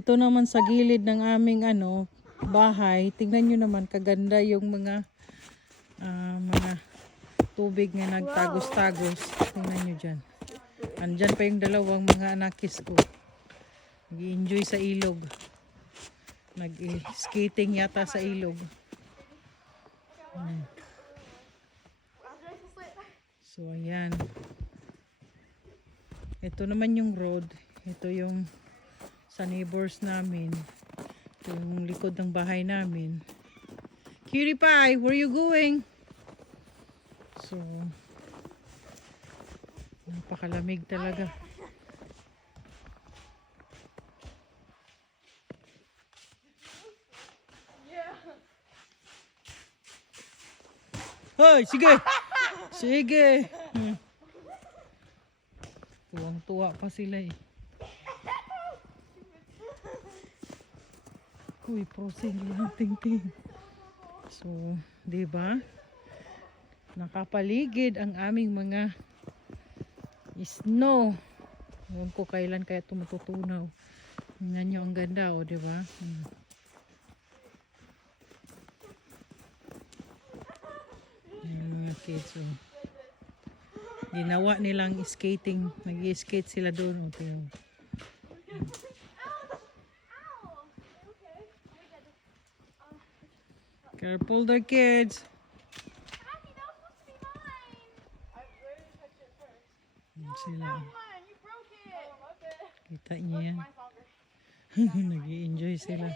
Ito naman sa gilid ng aming bahay. Tingnan nyo naman kaganda yung mga tubig nga nagtagos-tagos. Tingnan nyo dyan. Andyan pa yung dalawang mga anakis ko. Nag-enjoy sa ilog. Nag-skating yata sa ilog. So ayan. Ito naman yung road. Ito yung sa neighbors namin. Ito yung likod ng bahay namin. Cutie Pie, where you going? So, napakalamig talaga. Hoy, sige! Sige! Tuwang-tuwa pa sila eh. Uy, prosing lang ting-ting. So, di ba? Nakapaligid ang aming mga snow. Ewan ko kailan kaya ito matutunaw. Tingnan nyo ang ganda, o, di ba? Yung mga kids, o. Ginawa nilang skating. Nag-skate sila doon, o. Careful there, kids. Sila. Kita niyo yan. Nag-i-enjoy sila.